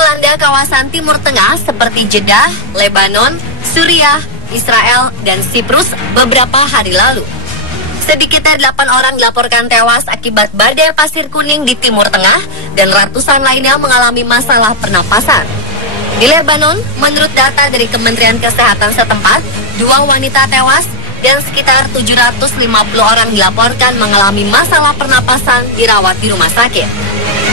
melanda kawasan Timur Tengah seperti Jeddah, Lebanon, Suriah, Israel, dan Siprus beberapa hari lalu. Sedikitnya 8 orang dilaporkan tewas akibat badai pasir kuning di Timur Tengah dan ratusan lainnya mengalami masalah pernapasan. Di Lebanon, menurut data dari Kementerian Kesehatan setempat, 2 wanita tewas dan sekitar 750 orang dilaporkan mengalami masalah pernapasan dirawat di rumah sakit.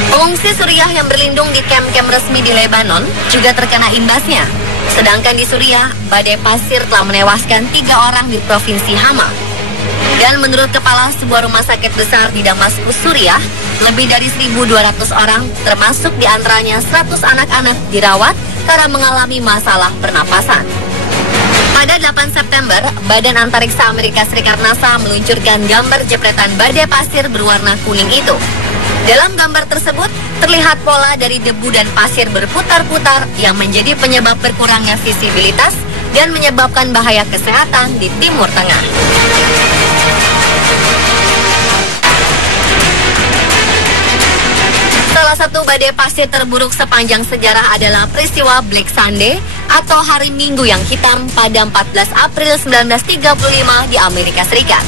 Pengungsi Suriah yang berlindung di kamp-kamp resmi di Lebanon juga terkena imbasnya. Sedangkan di Suriah, badai pasir telah menewaskan 3 orang di Provinsi Hama. Dan menurut kepala sebuah rumah sakit besar di Damaskus, Suriah, lebih dari 1.200 orang, termasuk diantaranya 100 anak-anak, dirawat karena mengalami masalah pernapasan. Pada 8 September, Badan Antariksa Amerika Serikat NASA meluncurkan gambar jepretan badai pasir berwarna kuning itu. Dalam gambar tersebut, terlihat pola dari debu dan pasir berputar-putar yang menjadi penyebab berkurangnya visibilitas dan menyebabkan bahaya kesehatan di Timur Tengah. Salah satu badai pasir terburuk sepanjang sejarah adalah peristiwa Black Sunday atau Hari Minggu yang Hitam pada 14 April 1935 di Amerika Serikat.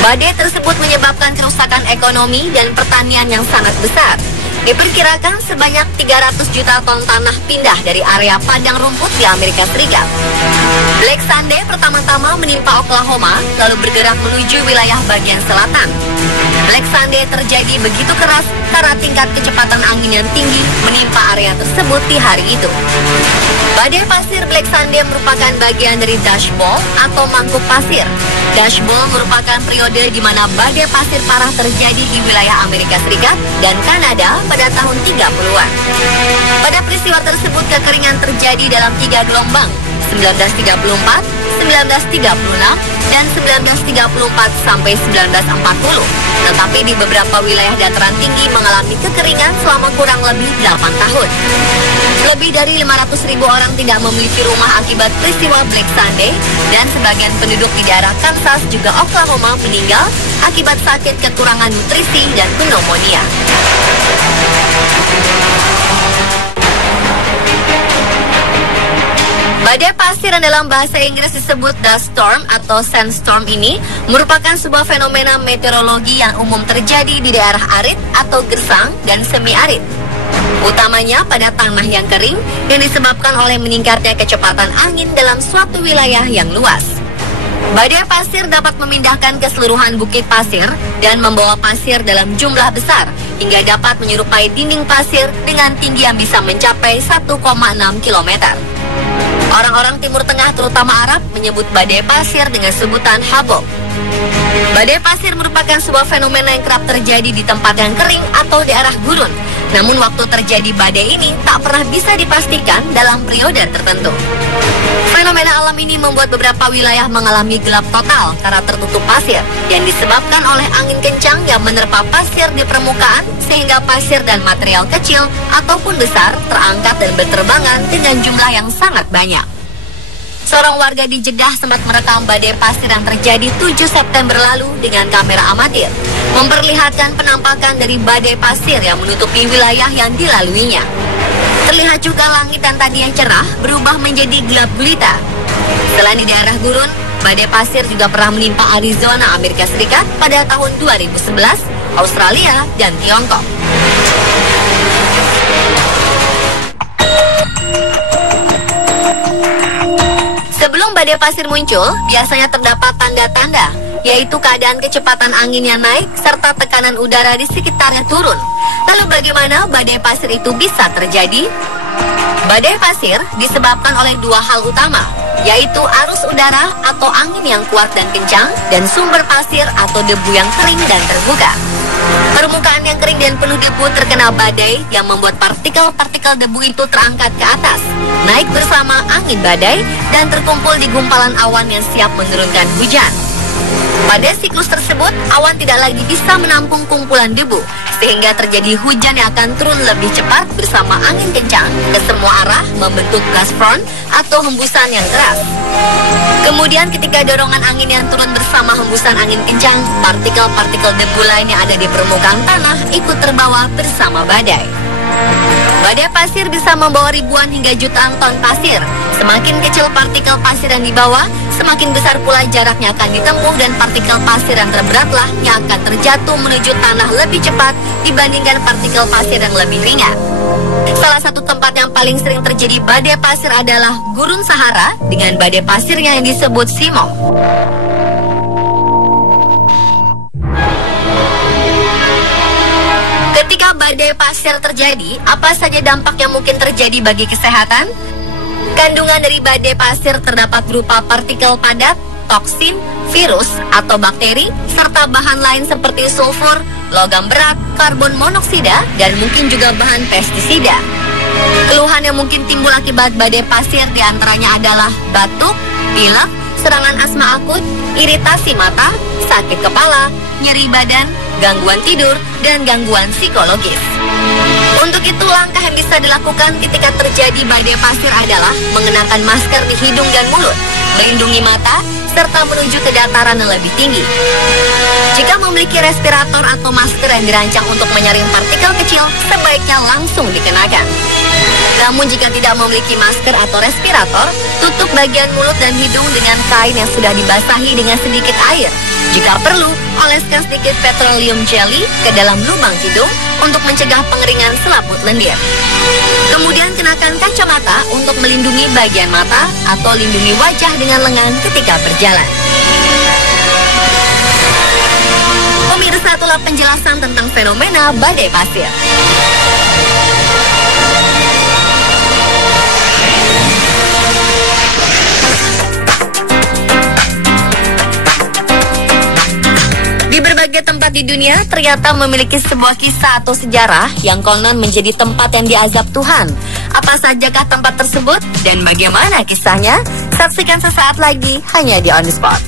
Badai tersebut menyebabkan kerusakan ekonomi dan pertanian yang sangat besar. Diperkirakan sebanyak 300 juta ton tanah pindah dari area padang rumput di Amerika Serikat. Black Sunday pertama-tama menimpa Oklahoma, lalu bergerak menuju wilayah bagian selatan. Black Sunday terjadi begitu keras karena tingkat kecepatan angin yang tinggi menimpa area tersebut di hari itu. Badai pasir Black Sunday merupakan bagian dari Dust Bowl atau mangkuk pasir. Dust Bowl merupakan periode di mana badai pasir parah terjadi di wilayah Amerika Serikat dan Kanada pada tahun 30-an. Pada peristiwa tersebut kekeringan terjadi dalam 3 gelombang, 1934, 1936, dan 1934 sampai 1940. Tetapi di beberapa wilayah dataran tinggi mengalami kekeringan selama kurang lebih 8 tahun. Lebih dari 500.000 orang tidak memiliki rumah akibat peristiwa Black Sunday, dan sebagian penduduk di daerah Kansas juga Oklahoma meninggal akibat sakit kekurangan nutrisi dan pneumonia. Badai pasir yang dalam bahasa Inggris disebut dust storm atau sandstorm ini merupakan sebuah fenomena meteorologi yang umum terjadi di daerah arid atau gersang dan semi-arid. Utamanya pada tanah yang kering yang disebabkan oleh meningkatnya kecepatan angin dalam suatu wilayah yang luas. Badai pasir dapat memindahkan keseluruhan bukit pasir dan membawa pasir dalam jumlah besar hingga dapat menyerupai dinding pasir dengan tinggi yang bisa mencapai 1,6 km. Orang-orang Timur Tengah terutama Arab menyebut badai pasir dengan sebutan habok. Badai pasir merupakan sebuah fenomena yang kerap terjadi di tempat yang kering atau di arah gurun. Namun waktu terjadi badai ini tak pernah bisa dipastikan dalam periode tertentu. Fenomena alam ini membuat beberapa wilayah mengalami gelap total karena tertutup pasir yang disebabkan oleh angin kencang yang menerpa pasir di permukaan sehingga pasir dan material kecil ataupun besar terangkat dan berterbangan dengan jumlah yang sangat banyak. Seorang warga di Jeddah sempat merekam badai pasir yang terjadi 7 September lalu dengan kamera amatir, memperlihatkan penampakan dari badai pasir yang menutupi wilayah yang dilaluinya. Terlihat juga langit yang tadinya cerah berubah menjadi gelap gulita. Selain di daerah gurun, badai pasir juga pernah menimpa Arizona, Amerika Serikat pada tahun 2011, Australia, dan Tiongkok. Sebelum badai pasir muncul, biasanya terdapat tanda-tanda, yaitu keadaan kecepatan angin yang naik serta tekanan udara di sekitarnya turun. Lalu bagaimana badai pasir itu bisa terjadi? Badai pasir disebabkan oleh 2 hal utama, yaitu arus udara atau angin yang kuat dan kencang, dan sumber pasir atau debu yang kering dan terbuka. Permukaan yang kering dan penuh debu terkena badai yang membuat partikel-partikel debu itu terangkat ke atas, naik bersama angin badai, dan terkumpul di gumpalan awan yang siap menurunkan hujan. Pada siklus tersebut, awan tidak lagi bisa menampung kumpulan debu, sehingga terjadi hujan yang akan turun lebih cepat bersama angin kencang ke semua arah membentuk blast front atau hembusan yang keras. Kemudian ketika dorongan angin yang turun bersama hembusan angin kencang, partikel-partikel debu lain yang ada di permukaan tanah ikut terbawa bersama badai. Badai pasir bisa membawa ribuan hingga jutaan ton pasir. Semakin kecil partikel pasir yang dibawa, semakin besar pula jaraknya akan ditempuh dan partikel pasir yang terberatlah yang akan terjatuh menuju tanah lebih cepat dibandingkan partikel pasir yang lebih ringan. Salah satu tempat yang paling sering terjadi badai pasir adalah Gurun Sahara dengan badai pasirnya yang disebut Simong. Ketika badai pasir terjadi, apa saja dampak yang mungkin terjadi bagi kesehatan? Kandungan dari badai pasir terdapat berupa partikel padat, toksin, virus atau bakteri, serta bahan lain seperti sulfur, logam berat, karbon monoksida, dan mungkin juga bahan pestisida. Keluhan yang mungkin timbul akibat badai pasir diantaranya adalah batuk, pilek, serangan asma akut, iritasi mata, sakit kepala, nyeri badan, gangguan tidur, dan gangguan psikologis. Untuk itu, langkah yang bisa dilakukan ketika terjadi badai pasir adalah mengenakan masker di hidung dan mulut, melindungi mata, serta menuju ke dataran yang lebih tinggi. Jika memiliki respirator atau masker yang dirancang untuk menyaring partikel kecil, sebaiknya langsung dikenakan. Namun jika tidak memiliki masker atau respirator, tutup bagian mulut dan hidung dengan kain yang sudah dibasahi dengan sedikit air. Jika perlu, oleskan sedikit petroleum jelly ke dalam lubang hidung untuk mencegah pengeringan selaput lendir. Kemudian kenakan kacamata untuk melindungi bagian mata atau lindungi wajah dengan lengan ketika berjalan. Pemirsa, itulah penjelasan tentang fenomena badai pasir. Di berbagai tempat di dunia ternyata memiliki sebuah kisah atau sejarah yang konon menjadi tempat yang diazab Tuhan. Apa sajakah tempat tersebut dan bagaimana kisahnya? Saksikan sesaat lagi hanya di On The Spot.